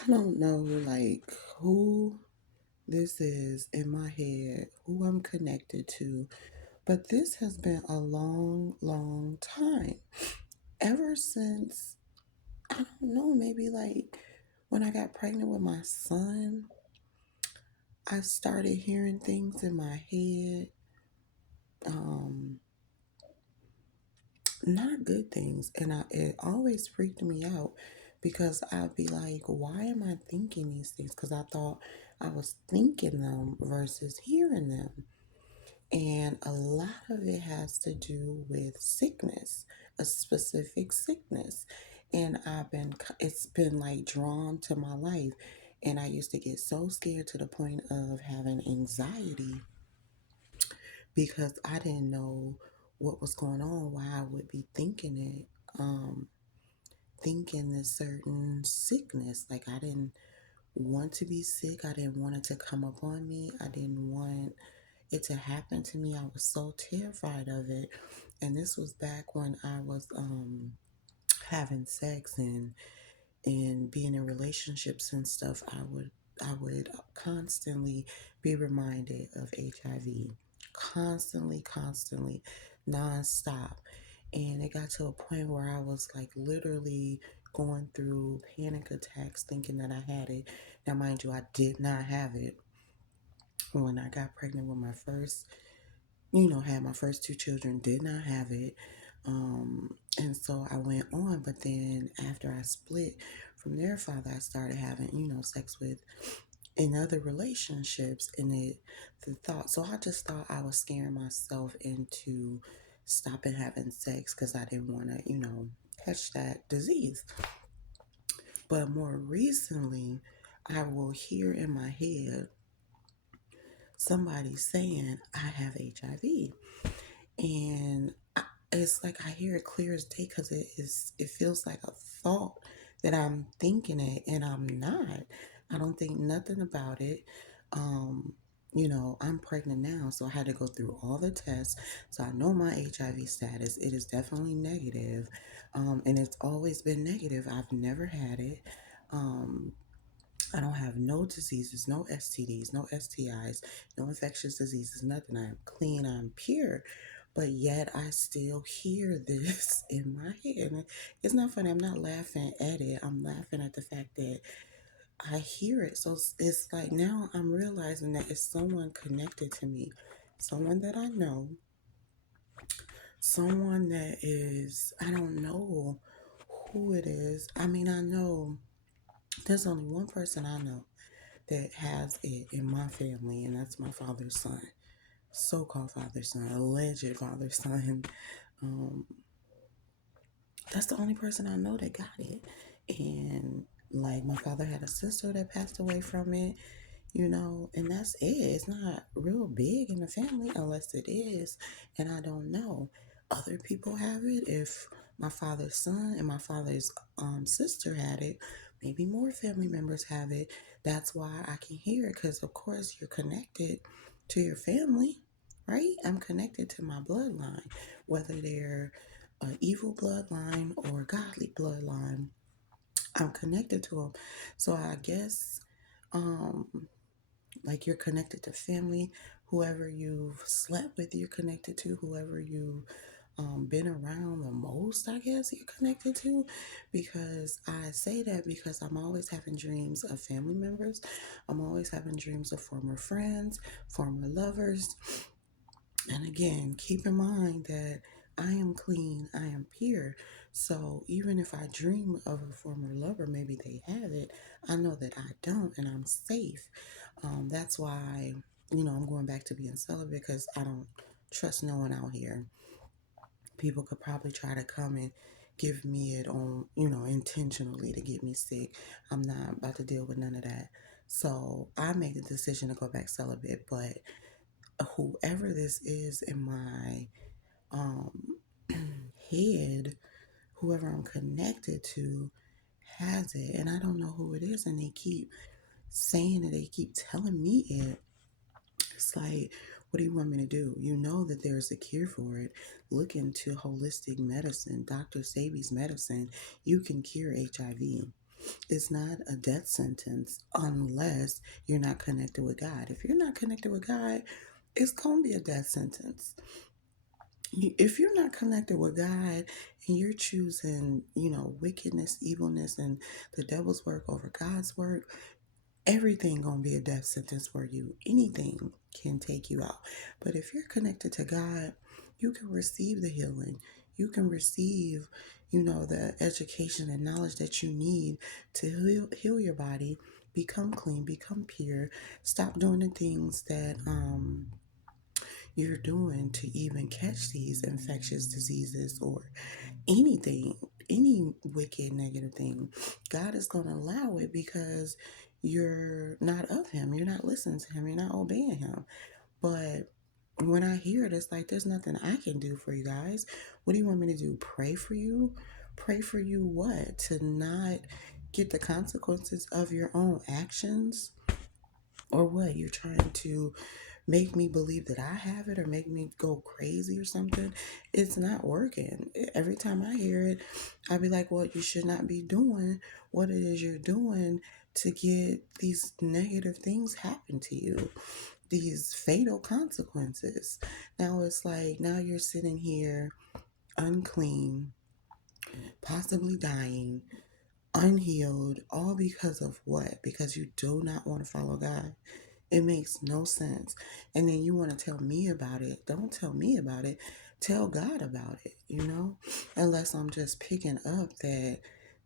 I don't know like who this is in my head, who I'm connected to, but this has been a long, long time. Ever since, I don't know, maybe like when I got pregnant with my son, I started hearing things in my head. Um, Not good things, and it always freaked me out because I'd be like, why am I thinking these things? Because I thought I was thinking them versus hearing them. And a lot of it has to do with sickness, a specific sickness. And it's been like drawn to my life. And I used to get so scared to the point of having anxiety because I didn't know what was going on, why I would be thinking it, thinking this certain sickness. Like I didn't want to be sick. I didn't want it to come upon me. I didn't want it to happen to me. I was so terrified of it. And this was back when I was having sex and being in relationships and stuff. I would constantly be reminded of HIV. Constantly, nonstop. And it got to a point where I was like literally going through panic attacks thinking that I had it. Now, mind you, I did not have it when I got pregnant with my first, had my first two children, did not have it. And so I went on, but then after I split from their father, I started having, sex with in other relationships and the thought. So I just thought I was scaring myself into stopping having sex because I didn't want to, catch that disease. But more recently, I will hear in my head somebody saying I have HIV. And it's like I hear it clear as day because it feels like a thought that I'm thinking it and I'm not. I don't think nothing about it. Um, I'm pregnant now, so I had to go through all the tests. So I know my HIV status. It is definitely negative. And it's always been negative. I've never had it. Um, I don't have no diseases, no STDs, no STIs, no infectious diseases, nothing. I'm clean, I'm pure. But yet I still hear this in my head. And it's not funny. I'm not laughing at it. I'm laughing at the fact that I hear it. So it's like now I'm realizing that it's someone connected to me, someone that I know, someone that is, I don't know who it is. I mean, I know there's only one person I know that has it in my family, and that's my father's son, so-called father's son, alleged father's son. Um, that's the only person I know that got it. And like my father had a sister that passed away from it, and that's it. It's not real big in the family unless it is, and I don't know. Other people have it. If my father's son and my father's sister had it, maybe more family members have it. That's why I can hear it because, of course, you're connected to your family, right? I'm connected to my bloodline, whether they're an evil bloodline or a godly bloodline. I'm connected to them. So I guess like you're connected to family, whoever you've slept with, you're connected to, whoever you've been around the most, I guess you're connected to. Because I say that because I'm always having dreams of family members, I'm always having dreams of former friends, former lovers. And again, keep in mind that I am clean, I am pure. So even if I dream of a former lover, maybe they have it, I know that I don't and I'm safe. That's why, I'm going back to being celibate because I don't trust no one out here. People could probably try to come and give me it on, intentionally to get me sick. I'm not about to deal with none of that. So I made the decision to go back celibate, but whoever this is in my um, head, whoever I'm connected to, has it, and I don't know who it is, and they keep saying it, they keep telling me it. It's like, what do you want me to do? You know that there's a cure for it. Look into holistic medicine, Dr. Sabi's medicine. You can cure HIV. It's not a death sentence unless you're not connected with God. If you're not connected with God, it's going to be a death sentence. If you're not connected with God and you're choosing, wickedness, evilness, and the devil's work over God's work, everything gonna be a death sentence for you. Anything can take you out. But if you're connected to God, you can receive the healing. You can receive, the education and knowledge that you need to heal your body, become clean, become pure, stop doing the things that you're doing to even catch these infectious diseases or anything, any wicked negative thing. God is going to allow it because you're not of Him. You're not listening to Him. You're not obeying Him. But when I hear it, it's like there's nothing I can do for you guys. What do you want me to do? Pray for you? Pray for you what? To not get the consequences of your own actions? Or what? You're trying to make me believe that I have it or make me go crazy or something. It's not working. Every time I hear it, I'll be like, well, you should not be doing what it is you're doing to get these negative things happen to you, these fatal consequences. Now it's like, now you're sitting here unclean, possibly dying, unhealed, all because of what? Because you do not want to follow God. It makes no sense. And then you want to tell me about it. Don't tell me about it. Tell God about it. Unless I'm just picking up that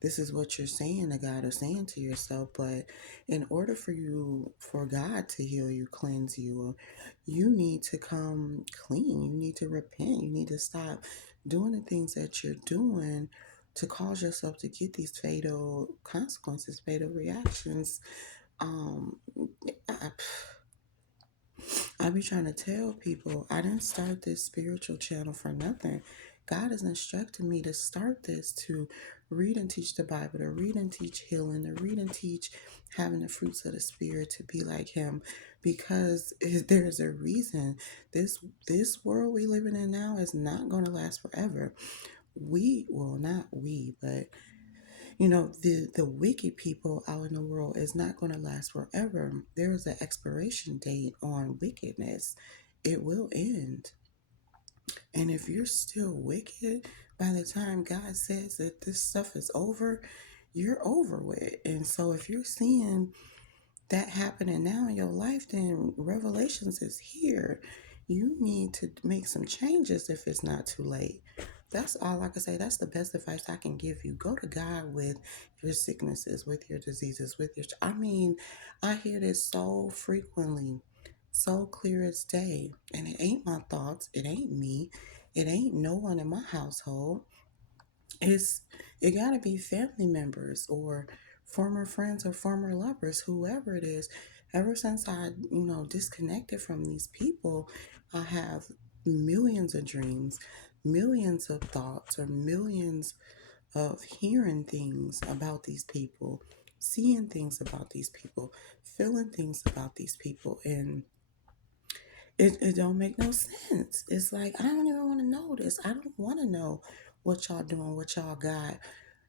this is what you're saying to God or saying to yourself. But in order for God to heal you, cleanse you, you need to come clean. You need to repent. You need to stop doing the things that you're doing to cause yourself to get these fatal consequences, fatal reactions. Um, I, I be trying to tell people I didn't start this spiritual channel for nothing. God has instructed me to start this to read and teach the Bible, to read and teach healing, to read and teach having the fruits of the Spirit, to be like Him, because there's a reason. This world we living in now is not going to last forever. Not we, but the wicked people out in the world is not going to last forever. There is an expiration date on wickedness. It will end. And if you're still wicked by the time God says that this stuff is over, you're over with. And so if you're seeing that happening now in your life, then Revelations is here. You need to make some changes if it's not too late. That's all I can say. That's the best advice I can give you. Go to God with your sicknesses, with your diseases, with your. I mean, I hear this so frequently, so clear as day. And it ain't my thoughts. It ain't me. It ain't no one in my household. It's it gotta be family members or former friends or former lovers, whoever it is. Ever since I, disconnected from these people, I have millions of dreams, millions of thoughts, or millions of hearing things about these people, seeing things about these people, feeling things about these people, and it don't make no sense. It's like I don't even want to know this. I don't want to know what y'all doing, what y'all got.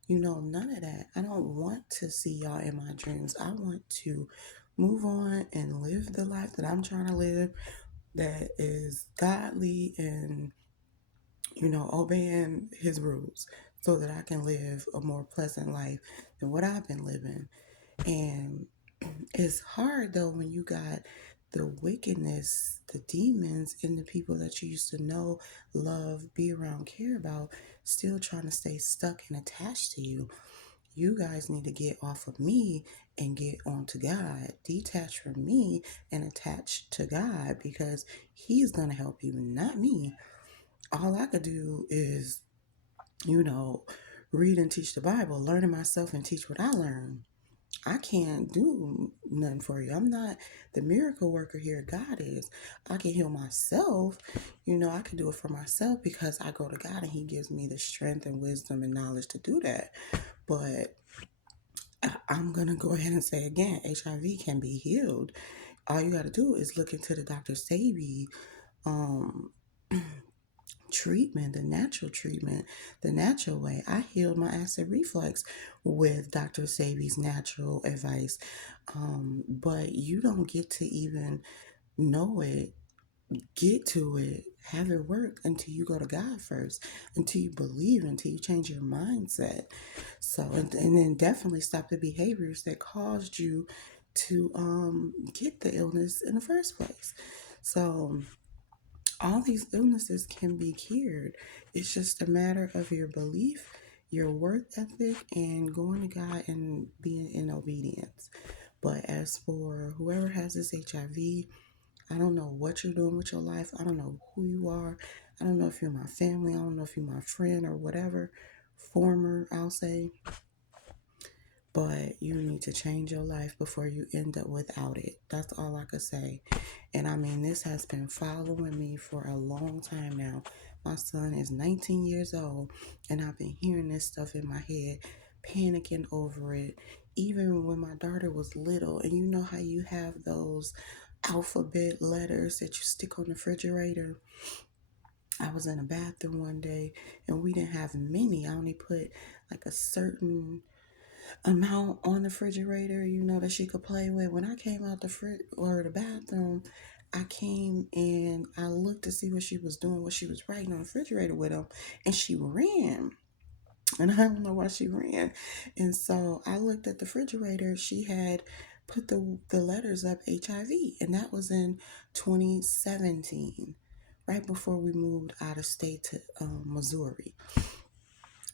None of that. I don't want to see y'all in my dreams. I want to move on and live the life that I'm trying to live that is godly and, obeying His rules so that I can live a more pleasant life than what I've been living. And it's hard though when you got the wickedness, the demons, and the people that you used to know, love, be around, care about, still trying to stay stuck and attached to you. You guys need to get off of me and get onto God. Detach from me and attach to God because He's going to help you, not me. All I could do is, you know, read and teach the Bible, learn it myself and teach what I learned. I can't do nothing for you. I'm not the miracle worker here. God is. I can heal myself. I can do it for myself because I go to God and He gives me the strength and wisdom and knowledge to do that. But I'm going to go ahead and say again, HIV can be healed. All you got to do is look into the Dr. Sebi um, treatment, the natural treatment, the natural way. I healed my acid reflux with Dr. Sabi's natural advice. But you don't get to even know it, get to it, have it work until you go to God first, until you believe, until you change your mindset. So, and then definitely stop the behaviors that caused you to get the illness in the first place. So, all these illnesses can be cured. It's just a matter of your belief, your work ethic, and going to God and being in obedience. But as for whoever has this HIV, I don't know what you're doing with your life. I don't know who you are. I don't know if you're my family. I don't know if you're my friend or whatever. Former, I'll say. But you need to change your life before you end up without it. That's all I could say. And I mean, this has been following me for a long time now. My son is 19 years old, and I've been hearing this stuff in my head, panicking over it. Even when my daughter was little, and you know how you have those alphabet letters that you stick on the refrigerator. I was in a bathroom one day, and we didn't have many. I only put like a certain amount on the refrigerator, that she could play with. When I came out the or the bathroom, I came and I looked to see what she was doing, what she was writing on the refrigerator with them, and she ran. And I don't know why she ran. And so I looked at the refrigerator. She had put the letters up HIV, and that was in 2017, right before we moved out of state to Missouri.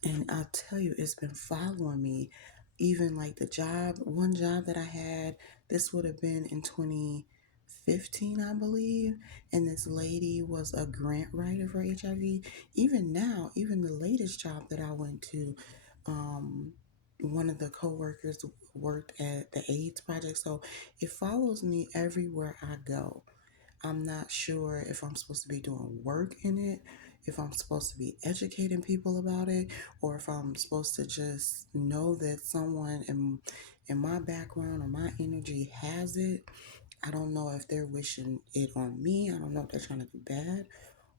And I'll tell you, it's been following me. Even like one job that I had, this would have been in 2015, I believe. And this lady was a grant writer for HIV. Even now, even the latest job that I went to, um, one of the coworkers worked at the AIDS project. So it follows me everywhere I go. I'm not sure if I'm supposed to be doing work in it, if I'm supposed to be educating people about it, or if I'm supposed to just know that someone in my background or my energy has it. I don't know if they're wishing it on me. I don't know if they're trying to do bad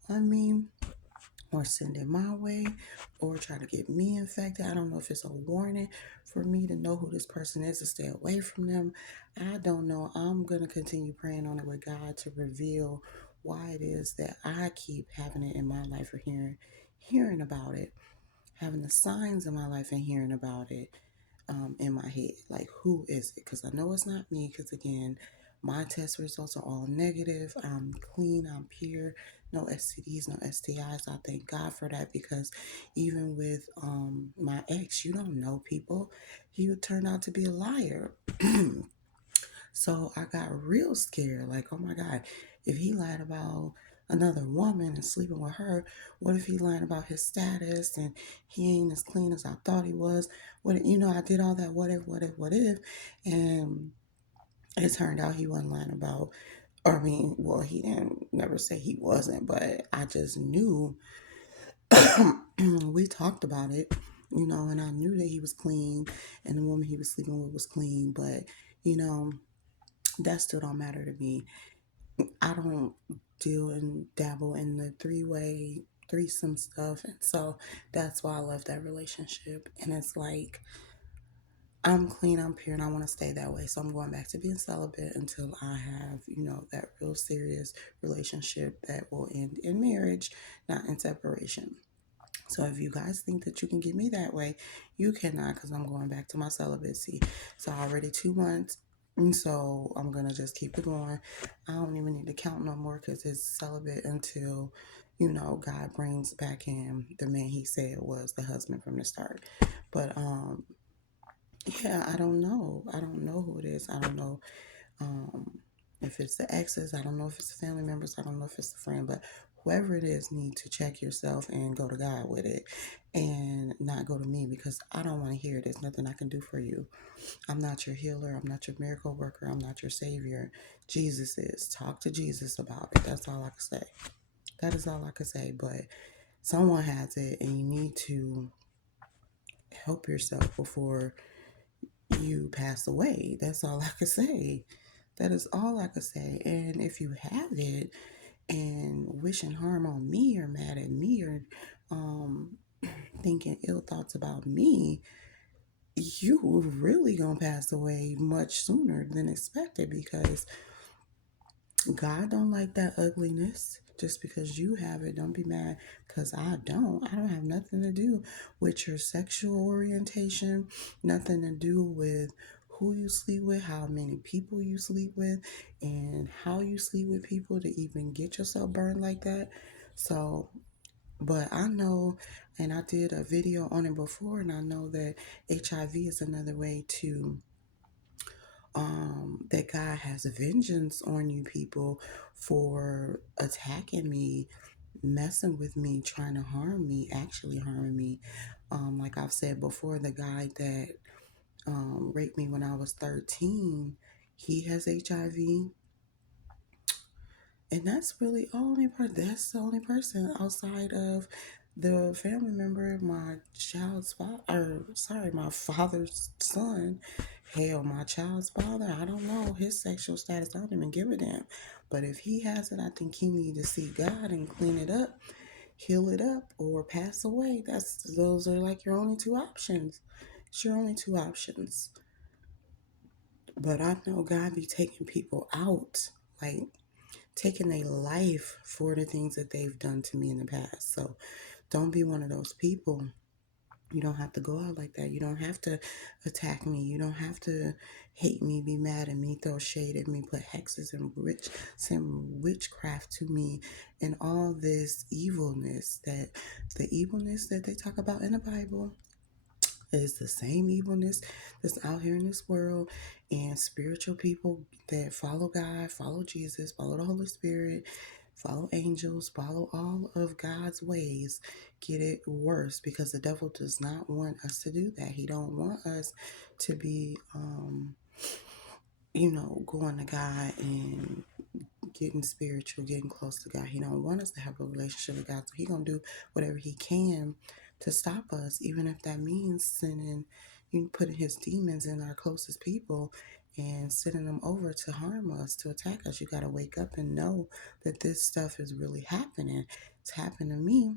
on me or send it my way or try to get me infected. I don't know if it's a warning for me to know who this person is to stay away from them. I don't know. I'm going to continue praying on it with God to reveal why it is that I keep having it in my life or hearing about it, having the signs in my life and hearing about it in my head. Like, who is it? Because I know it's not me. Because again, my test results are all negative. I'm clean. I'm pure. No STDs, no STIs. I thank God for that because even with my ex, you don't know people. He would turn out to be a liar. So I got real scared. Like, oh my God, if he lied about another woman and sleeping with her, what if he lied about his status and he ain't as clean as I thought he was? I did all that what if, and it turned out he wasn't lying about, or I mean, well, he didn't never say he wasn't, but I just knew we talked about it, and I knew that he was clean and the woman he was sleeping with was clean, but you know, that still don't matter to me. I don't deal and dabble in the three-way threesome stuff, and so that's why I left that relationship. And it's like I'm clean, I'm pure, and I want to stay that way. So I'm going back to being celibate until I have, that real serious relationship that will end in marriage, not in separation. So if you guys think that you can get me that way, you cannot, because I'm going back to my celibacy. So already 2 months, and so I'm gonna just keep it going. I don't even need to count no more because it's celibate until, God brings back in the man he said was the husband from the start. But yeah, I don't know. I don't know who it is. I don't know um, if it's the exes, I don't know if it's the family members, I don't know if it's the friend, but whoever it is, need to check yourself and go to God with it and not go to me because I don't want to hear it. There's nothing I can do for you. I'm not your healer. I'm not your miracle worker. I'm not your savior. Jesus is. Talk to Jesus about it. That's all I can say. That is all I can say. But someone has it and you need to help yourself before you pass away. That's all I can say. That is all I could say. And if you have it and wishing harm on me or mad at me or um, thinking ill thoughts about me, you really gonna pass away much sooner than expected, because God don't like that ugliness. Just because you have it, don't be mad because I don't. I don't have nothing to do with your sexual orientation, nothing to do with who you sleep with, how many people you sleep with, and how you sleep with people to even get yourself burned like that. So, but I know, and I did a video on it before, and I know that HIV is another way to that God has vengeance on you people for attacking me, messing with me, trying to harm me, actually harming me. Like I've said before, the guy that raped me when I was 13, he has HIV. And that's really only person. That's the only person outside of the family member, my child's father, or sorry, my father's son. Hell, my child's father. I don't know his sexual status. I don't even give a damn. But if he has it, I think he need to see God and clean it up, heal it up, or pass away. Those are like your only two options. It's your only two options. But I know God be taking people out, like taking their life for the things that they've done to me in the past. So don't be one of those people. You don't have to go out like that. You don't have to attack me. You don't have to hate me, be mad at me, throw shade at me, put hexes and some witchcraft to me, and all this evilness that the evilness that they talk about in the Bible is the same evilness that's out here in this world. And spiritual people that follow God, follow Jesus, follow the Holy Spirit, follow angels, follow all of God's ways, get it worse, because the devil does not want us to do that. He don't want us to be going to God and getting spiritual, getting close to God. He don't want us to have a relationship with God. So he gonna do whatever he can to stop us, even if that means sending, putting his demons in our closest people and sending them over to harm us, to attack us. You gotta wake up and know that this stuff is really happening. It's happened to me,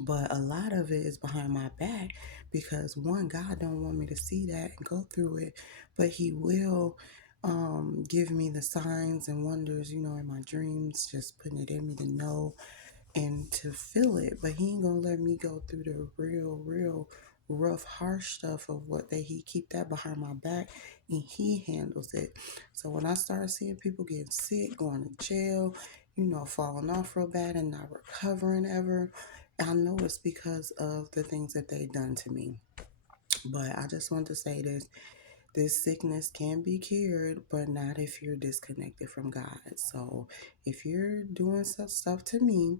but a lot of it is behind my back, because one, God don't want me to see that and go through it, but he will give me the signs and wonders, in my dreams, just putting it in me to know and to feel it. But he ain't gonna let me go through the real rough, harsh stuff of what that he keep that behind my back, and he handles it. So when I start seeing people getting sick, going to jail, falling off real bad and not recovering ever, I know it's because of the things that they done to me. But I just want to say this sickness can be cured, but not if you're disconnected from God. So if you're doing such stuff to me,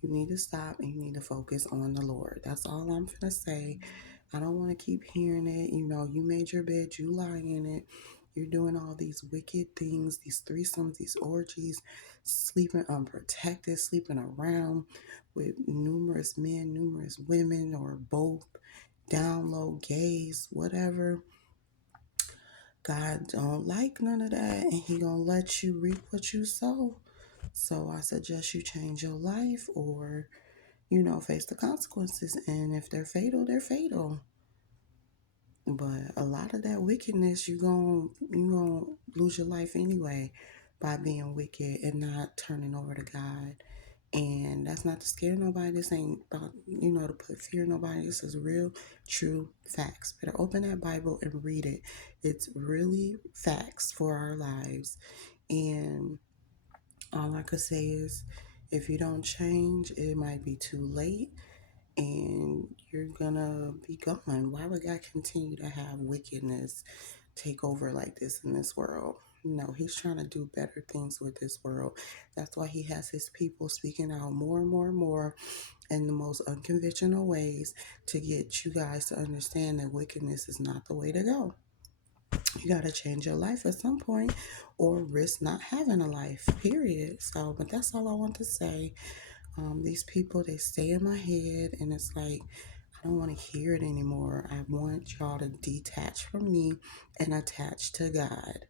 you need to stop and you need to focus on the Lord. That's all I'm gonna say. I don't want to keep hearing it. You made your bed, you lie in it. You're doing all these wicked things, these threesomes, these orgies, sleeping unprotected, sleeping around with numerous men, numerous women, or both, down low, gays, whatever. God don't like none of that, and he gonna let you reap what you sow. So I suggest you change your life, or face the consequences. And if they're fatal, they're fatal. But a lot of that wickedness, you gonna lose your life anyway by being wicked and not turning over to God. And that's not to scare nobody. This ain't about, to put fear in nobody. This is real, true facts. Better open that Bible and read it. It's really facts for our lives. And all I could say is, if you don't change, it might be too late and you're gonna be gone. Why would God continue to have wickedness take over like this in this world? No, he's trying to do better things with this world. That's why he has his people speaking out more and more and more in the most unconventional ways to get you guys to understand that wickedness is not the way to go. You got to change your life at some point or risk not having a life, period. So, but that's all I want to say. These people, they stay in my head, and it's like, I don't want to hear it anymore. I want y'all to detach from me and attach to God.